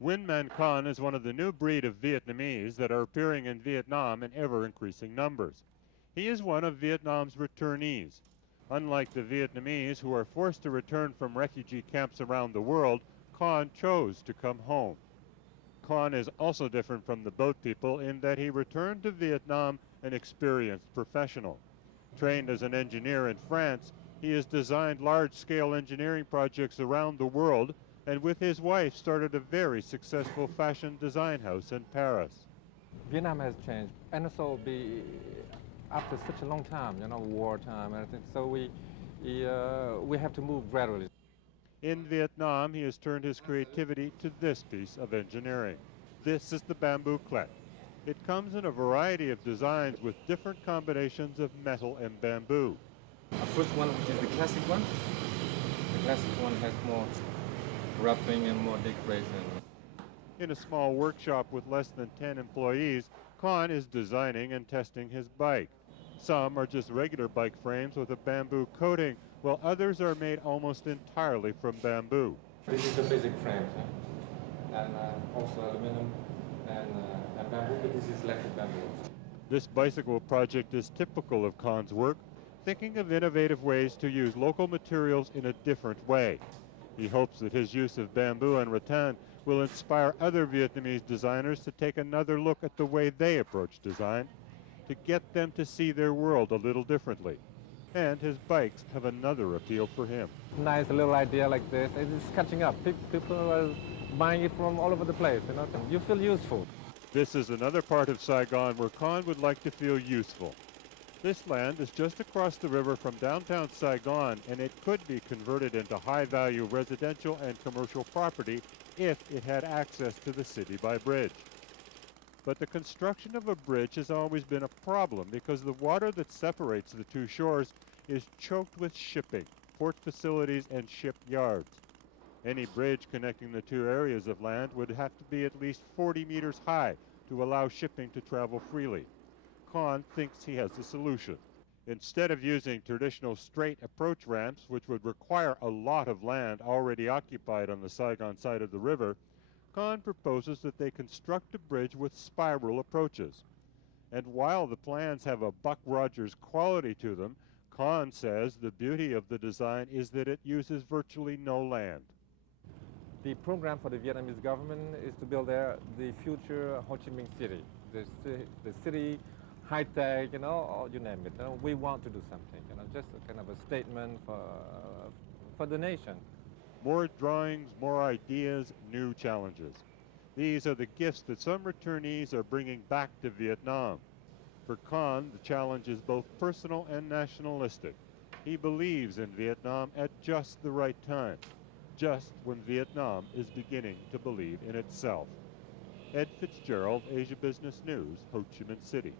Win Man Con is one of the new breed of Vietnamese that are appearing in Vietnam in ever-increasing numbers. He is one of Vietnam's returnees. Unlike the Vietnamese who are forced to return from refugee camps around the world, Con chose to come home. Con is also different from the boat people in that he returned to Vietnam an experienced professional. Trained as an engineer in France, he has designed large-scale engineering projects around the world and with his wife started a very successful fashion design house in Paris. Vietnam has changed, and also after such a long time, wartime and everything. So we have to move gradually. In Vietnam, he has turned his creativity to this piece of engineering. This is the bamboo clet. It comes in a variety of designs with different combinations of metal and bamboo. First one, which is the classic one. The classic one has more wrapping and more decoration. In a small workshop with less than 10 employees, Con is designing and testing his bike. Some are just regular bike frames with a bamboo coating, while others are made almost entirely from bamboo. This is the basic frame, and also aluminum and bamboo, but this is electric bamboo. This bicycle project is typical of Con's work, thinking of innovative ways to use local materials in a different way. He hopes that his use of bamboo and rattan will inspire other Vietnamese designers to take another look at the way they approach design, to get them to see their world a little differently. And his bikes have another appeal for him. Nice little idea like this, it's catching up. People are buying it from all over the place, You feel useful. This is another part of Saigon where Con would like to feel useful. This land is just across the river from downtown Saigon, and it could be converted into high-value residential and commercial property if it had access to the city by bridge. But the construction of a bridge has always been a problem because the water that separates the two shores is choked with shipping, port facilities, and shipyards. Any bridge connecting the two areas of land would have to be at least 40 meters high to allow shipping to travel freely. Con thinks he has a solution. Instead of using traditional straight approach ramps, which would require a lot of land already occupied on the Saigon side of the river, Con proposes that they construct a bridge with spiral approaches. And while the plans have a Buck Rogers quality to them, Con says the beauty of the design is that it uses virtually no land. The program for the Vietnamese government is to build there the future Ho Chi Minh City. The city, high-tech, you name it. We want to do something, just a kind of a statement for the nation. More drawings, more ideas, new challenges. These are the gifts that some returnees are bringing back to Vietnam. For Con, the challenge is both personal and nationalistic. He believes in Vietnam at just the right time, just when Vietnam is beginning to believe in itself. Ed Fitzgerald, Asia Business News, Ho Chi Minh City.